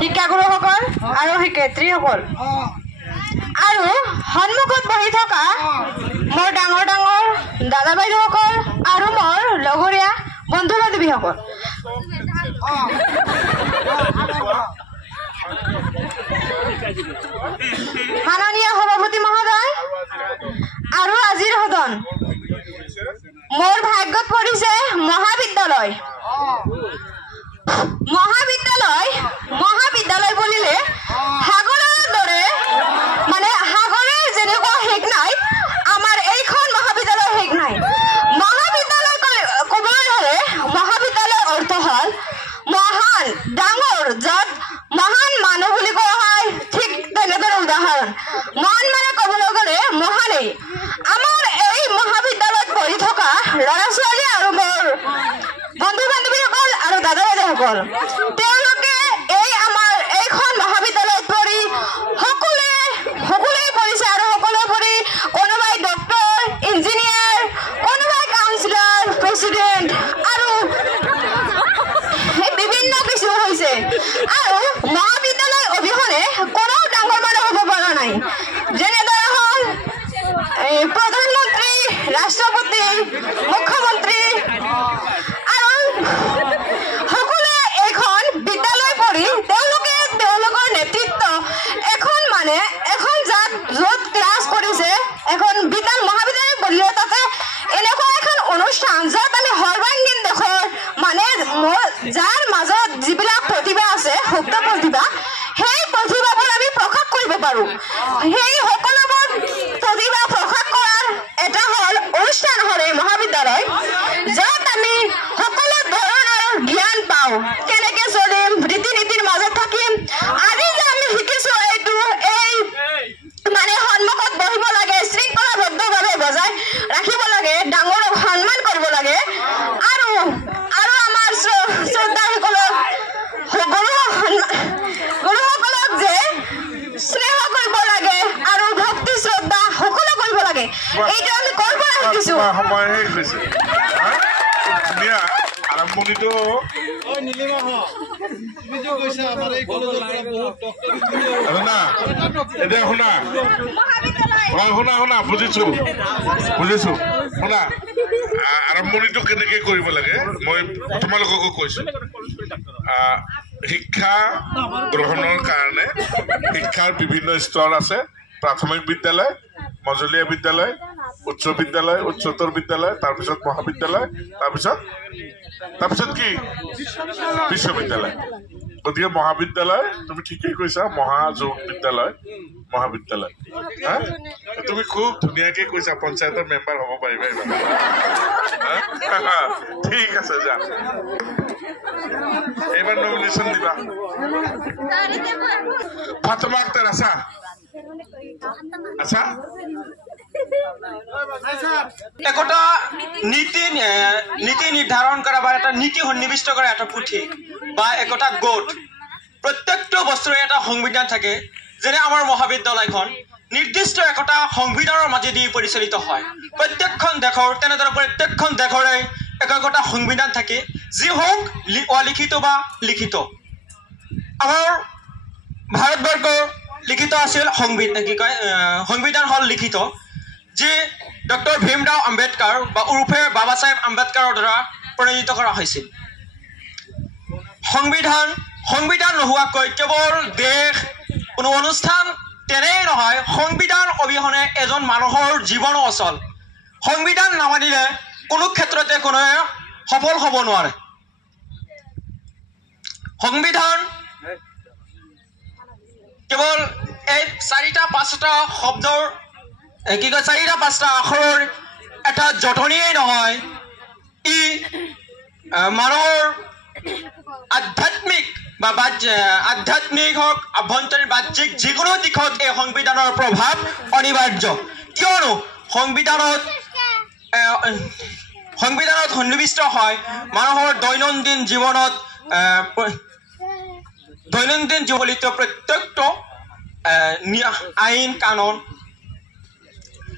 শিক্ষাগুৰুসকল আৰু শিক্ষয়িত্ৰীসকল আৰু সন্মুখত বহি থকা মোৰ ডাঙৰ ডাঙৰ দাদা বাইদেউসকল আৰু মোৰ লগৰীয়া বন্ধু বান্ধৱীসকল মাননীয় সভাপতি মহোদয় আৰু আজিৰ সদন মোৰ ভাগ্যত পৰিছে মহাবিদ্যালয় মহাবিদ্যালয় বুলিলে সাগৰৰ দৰে মানে সাগৰৰ যেনেকুৱা শেষ নাই আমাৰ এইখন মহাবিদ্যালয় শেষ নাই মহাবিদ্যালয় ক'বলৈ হ'লে মহাবিদ্যালয়ৰ অৰ্থ হ'ল মহান ডাঙৰ য'ত মহান মানুহ বুলি কোৱা হয় ঠিক তেনেদৰে উদাহৰণ মহান মানে ক'বলৈ গ'লে মহানেই আমাৰ এই মহাবিদ্যালয়ত পঢ়ি থকা ল'ৰা ছোৱালী আৰু মোৰ বন্ধু বান্ধৱীসকল আৰু দাদা বাইদেউসকল তেওঁলোকে এই আমাৰ এইখন মহাবিদ্যালয়ত পঢ়ি সকলোৱে পঢ়িছে আৰু সকলোৱে পঢ়ি কোনোবাই ডক্টৰ ইঞ্জিনিয়াৰ কোনোবাই কাউন্সিলৰ প্ৰেচিডেণ্ট আৰু বিভিন্ন কিছু হৈছে আৰু মহাবিদ্যালয় অবিহনে কোনো ডাঙৰ মানুহ হ'ব পৰা নাই যেনেদৰে হ'ল প্ৰধানমন্ত্ৰী ৰাষ্ট্ৰপতি মুখ্যমন্ত্ৰী আৰু সকলোৱে এইখন বিদ্যালয় পঢ়ি তেওঁলোকে তেওঁলোকৰ নেতৃত্ব এখন য'ত ক্লাছ কৰিছে এখন মহাবিদ্যালয় পঢ়িলে তাতে এনেকুৱা এখন অনুষ্ঠান য'ত আমি সৰ্বাংগীন দেশৰ মানে যাৰ মাজত যিবিলাক প্ৰতিভা আছে সুপ্ত প্ৰতিভা সেই প্ৰতিভাবোৰ আমি প্ৰকাশ কৰিব পাৰোঁ সেই সকলোবোৰ প্ৰতিভা প্ৰকাশ কৰাৰ এটা হ'ল অনুষ্ঠান হ'ল এই মহাবিদ্যালয় য'ত আমি সকলো ধৰণৰ জ্ঞান পাওঁ কেনেকৈ চলিম ৰীতি নীতিৰ মাজত থাকিম আজি যে আমি শিকিছোঁ এইটো এই মানে সন্মুখত বহিব লাগে শৃংখলাবদ্ধভাৱে বজাই ৰাখিব লাগে ডাঙৰক সন্মান কৰিব লাগে আৰু আমাৰ শ্ৰদ্ধাসকলক গুৰুসকলক যে স্নেহ কৰিব লাগে আৰু ভক্তি শ্ৰদ্ধা সকলো কৰিব লাগে এইটো আমি ক'ৰ পৰা শিকিছোঁ আৰম্ভণিটো এতিয়া শুনা বুজিছো শুনা আৰম্ভণিটো কেনেকে কৰিব লাগে মই তোমালোককো কৈছো শিক্ষা গ্ৰহণৰ কাৰণে শিক্ষাৰ বিভিন্ন স্তৰ আছে প্ৰাথমিক বিদ্যালয় মজলীয়া বিদ্যালয় উচ্চ বিদ্যালয় উচ্চতৰ বিদ্যালয় তাৰপিছত মহাবিদ্যালয় তাৰপিছত কি বিশ্ববিদ্যালয় গতিকে মহাবিদ্যালয় তুমি ঠিকেই কৈছা মহাযোগ বিদ্যালয় মহাবিদ্যালয় তুমি খুব ধুনীয়াকে কৈছা পঞ্চায়তৰ মেম্বাৰ হ'ব পাৰিবা ঠিক আছে যা এইবাৰ নমিনেশ্যন দিবা ফাতেমা আক্তাৰ আছা একটা নীতি নিৰ্ধাৰণ কৰা বা এটা নীতি সন্নিৱিষ্ট কৰা এটা পুথি বা একটা গোট প্ৰত্যেকটো বস্তুৰে এটা সংবিধান থাকে যেনে আমাৰ মহাবিদ্যালয়খন নিৰ্দিষ্ট একটা সংবিধানৰ মাজেদি পৰিচালিত হয় প্ৰত্যেকখন দেশৰ তেনেদৰে প্ৰত্যেকখন দেশৰে একোটা সংবিধান থাকে যি হোক অলিখিত বা লিখিত আমাৰ ভাৰতবৰ্ষৰ লিখিত আছিল সংবিধান হল লিখিত যি ডক্টৰ ভীমৰাও আম্বেদকাৰ বা উৰ্ফে বাবা চাহেব আম্বেদকাৰৰ দ্বাৰা প্ৰণীত কৰা হৈছিল সংবিধান নোহোৱাকৈ কেৱল দেশ কোনো অনুষ্ঠান তেনেই নহয় সংবিধান অবিহনে এজন মানুহৰ জীৱনো অচল সংবিধান নামানিলে কোনো ক্ষেত্ৰতে কোনোৱে সফল হ'ব নোৱাৰে সংবিধান কেৱল এই ৪-৫টা শব্দৰ চাৰিটা পাঁচটা আখৰৰ এটা জটনিয়েই নহয় ই মানুহৰ আধ্যাত্মিক হওক আভ্যন্তৰীণ বাহ্যিক যিকোনো দিশত এই সংবিধানৰ প্ৰভাৱ অনিবাৰ্য কিয়নো সংবিধানত সন্নিৱিষ্ট হয় মানুহৰ দৈনন্দিন জীৱনত প্ৰত্যেকটো আইন কানুন